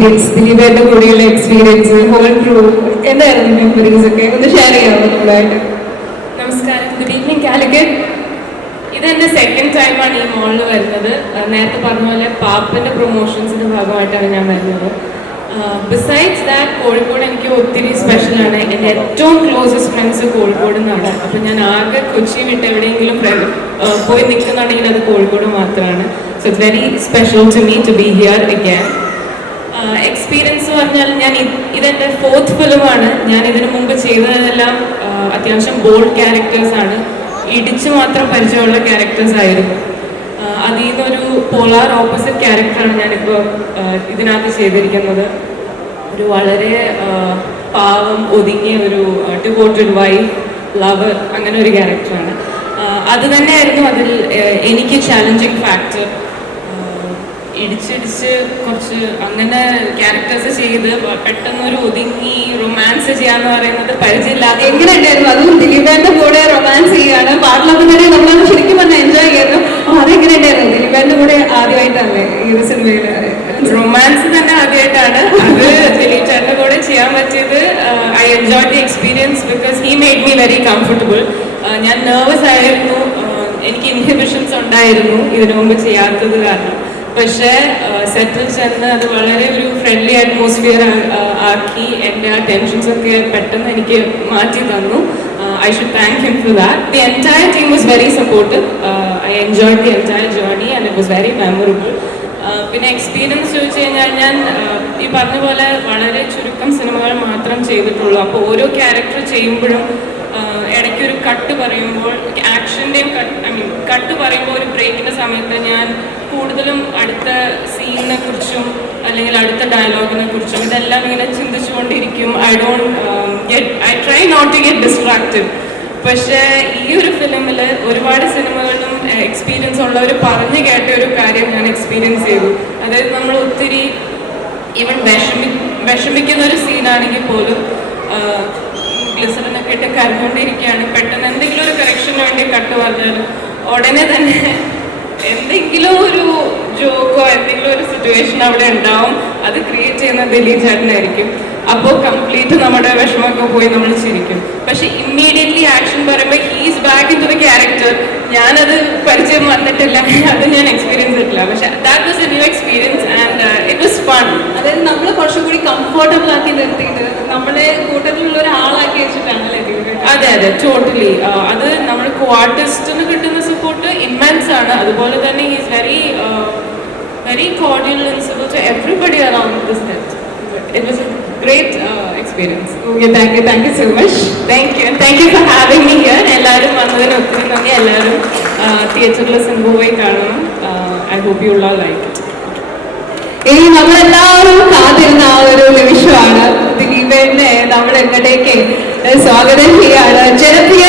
ദിലീപേന്റെ കൂടെയുള്ള experience, whole crew, എന്തായിരുന്നു memories ഒക്കെ ഒന്ന് ഷെയർ ചെയ്യാമോ നമ്മളായിട്ട്? നമസ്കാരം, ഗുഡ് ഈവനിങ് കാലിക്കറ്റ്. ഇതെന്റെ സെക്കൻഡ് ടൈമാണ് ഈ മോളിൽ വരുന്നത്. നേരത്തെ പറഞ്ഞ പോലെ പാപ്പന്റെ പ്രൊമോഷൻസിന്റെ ഭാഗമായിട്ടാണ് ഞാൻ വരുന്നത്. ബിസൈഡ്സ് ദാറ്റ് കോഴിക്കോട് എനിക്ക് ഒത്തിരി സ്പെഷ്യലാണ്. എൻ്റെ ഏറ്റവും ക്ലോസസ്റ്റ് ഫ്രണ്ട്സ് കോഴിക്കോട് നിന്നാണ്. അപ്പം ഞാൻ ആകെ കൊച്ചി വിട്ട് എവിടെയെങ്കിലും പോയി നിൽക്കുന്നുണ്ടെങ്കിൽ അത് കോഴിക്കോട് മാത്രമാണ്. So it's very special to me to be here again. Experience പറഞ്ഞാൽ ഇതെൻ്റെ 4th ഫിലിമാണ്. ഞാൻ ഇതിനു മുമ്പ് ചെയ്തതെല്ലാം അത്യാവശ്യം ബോൾഡ് ക്യാരക്ടേഴ്സാണ്. ഇടിച്ചു മാത്രം പരിചയമുള്ള ക്യാരക്ടേഴ്സ് ആയിരുന്നു. അതിൽ നിന്നൊരു പോളാർ ഓപ്പോസിറ്റ് ക്യാരക്ടറാണ് ഞാനിപ്പോൾ ഇതിനകത്ത് ചെയ്തിരിക്കുന്നത്. ഒരു വളരെ പാവം ഒതുങ്ങിയ ഒരു ഡിവോട്ടഡ് വൈഫ്, ലവർ, അങ്ങനെ ഒരു ക്യാരക്ടറാണ്. അത് തന്നെയായിരുന്നു അതിൽ എനിക്ക് ചാലഞ്ചിങ് ഫാക്ടർ. ഇടിച്ചിടിച്ച് കുറച്ച് അങ്ങനെ ക്യാരക്ടേഴ്സ് ചെയ്ത് പെട്ടെന്നൊരു ഒതുങ്ങി റൊമാൻസ് ചെയ്യാന്ന് പറയുന്നത് പരിചയമില്ലാതെ. എങ്ങനെയുണ്ടായിരുന്നു? അതും ദിലീപേന്റെ കൂടെ റൊമാൻസ് ചെയ്യാണ് പാട്ടിലൊക്കെ തന്നെ നമ്മൾ ശരിക്കും പറഞ്ഞാൽ എൻജോയ് ചെയ്യുന്നു. അതെങ്ങനെയുണ്ടായിരുന്നു? ദിലീപേന്റെ കൂടെ ആദ്യമായിട്ടല്ലേ ഈ ഒരു സിനിമയില് റൊമാൻസ് തന്നെ ആദ്യമായിട്ടാണ്. അത് ദിലീപ് ചേട്ടന്റെ കൂടെ ചെയ്യാൻ പറ്റിയത്. I enjoy the experience because he made me very comfortable. ഞാൻ നെർവസ് ആയിരുന്നു, എനിക്ക് ഇൻഹിബിഷൻസ് ഉണ്ടായിരുന്നു ഇതിനു മുമ്പ് ചെയ്യാത്തത് കാരണം. പക്ഷേ സെറ്റിൽ ചെന്ന് അത് വളരെ ഒരു ഫ്രണ്ട്ലി അറ്റ്മോസ്ഫിയർ ആക്കി എൻ്റെ ആ ടെൻഷൻസ് ഒക്കെ പെട്ടെന്ന് എനിക്ക് മാറ്റി തന്നു. I should thank him for that. The entire team was very supportive. I enjoyed the entire journey and it was very memorable. പിന്നെ എക്സ്പീരിയൻസ് ചോദിച്ചു കഴിഞ്ഞാൽ ഞാൻ ഈ പറഞ്ഞ പോലെ വളരെ ചുരുക്കം സിനിമകൾ മാത്രം ചെയ്തിട്ടുള്ളൂ. അപ്പോൾ ഓരോ ക്യാരക്ടർ ചെയ്യുമ്പോഴും ഇടയ്ക്കൊരു കട്ട് പറയുമ്പോൾ ആക്ഷൻ്റെയും കട്ട് പറയുമ്പോൾ ഒരു ബ്രേക്കിൻ്റെ സമയത്ത് ഞാൻ കൂടുതലും അടുത്ത സീനിനെ കുറിച്ചും അല്ലെങ്കിൽ അടുത്ത ഡയലോഗിനെ കുറിച്ചും ഇതെല്ലാം ഇങ്ങനെ ചിന്തിച്ചുകൊണ്ടിരിക്കും. I try not to get distracted. പക്ഷേ ഈ ഒരു ഫിലിമിൽ ഒരുപാട് സിനിമകളിലും എക്സ്പീരിയൻസ് ഉള്ളവർ പറഞ്ഞു കേട്ട ഒരു കാര്യം ഞാൻ എക്സ്പീരിയൻസ് ചെയ്തു. അതായത് നമ്മൾ ഒത്തിരി ഈവൻ വിഷമിക്കുന്ന ഒരു സീനാണെങ്കിൽ പോലും ഗ്ലിസറിനൊക്കെ ഇട്ട് കരഞ്ഞുകൊണ്ടിരിക്കുകയാണ്. പെട്ടെന്ന് എന്തെങ്കിലും ഒരു കറക്ഷന് വേണ്ടി കട്ട് പറഞ്ഞാലും ഉടനെ തന്നെ എന്തെങ്കിലും ഒരു ജോക്കോ എന്തെങ്കിലും ഒരു സിറ്റുവേഷൻ അവിടെ ഉണ്ടാവും. അത് ക്രിയേറ്റ് ചെയ്യുന്ന ദിലീപ് ചേട്ടനായിരിക്കും. അപ്പോൾ കംപ്ലീറ്റ് നമ്മുടെ വിഷമമൊക്കെ പോയി നമ്മൾ ചിരിക്കും. പക്ഷെ ഇമ്മീഡിയറ്റ്ലി ആക്ഷൻ പറയുമ്പോൾ he's back in to the character. ഞാനത് പരിചയം വന്നിട്ടില്ല, അത് ഞാൻ എക്സ്പീരിയൻസ് ചെയ്തിട്ടില്ല. പക്ഷെ that was a new experience and it was fun. അതായത് നമ്മൾ കുറച്ചും കൂടി കംഫർട്ടബിൾ ആക്കി നിർത്തിയിട്ട് നമ്മളെ കൂട്ടത്തിലുള്ള ഒരാളാക്കി വെച്ചിട്ടാണല്ലേ? അതെ അതെ, ടോട്ടലി. അത് നമ്മൾ ക്വാർട്ടിസ്റ്റിന് കിട്ടുന്ന സപ്പോർട്ട് ഇമ്മൻസ് ആണ്. അതുപോലെ തന്നെ he's very very cordial and civil to everybody around this set. It was a great experience. Okay, thank you so much. Thank you for having me here. എല്ലാവരും വന്നതിന് ഒത്തിരി നന്ദി. എല്ലാവരും തിയേറ്ററിൽ സിനിമ പോയി കാണണം. I hope you all like it. ഇനി നമ്മളെല്ലാവരും കാത്തിരുന്ന ആ ഒരു നിമിഷമാണ്. ദിലീപേനെ നമ്മൾ എങ്ങടേക്ക് സ്വാഗതം ചെയ്യാണ്. ജനപ്രിയ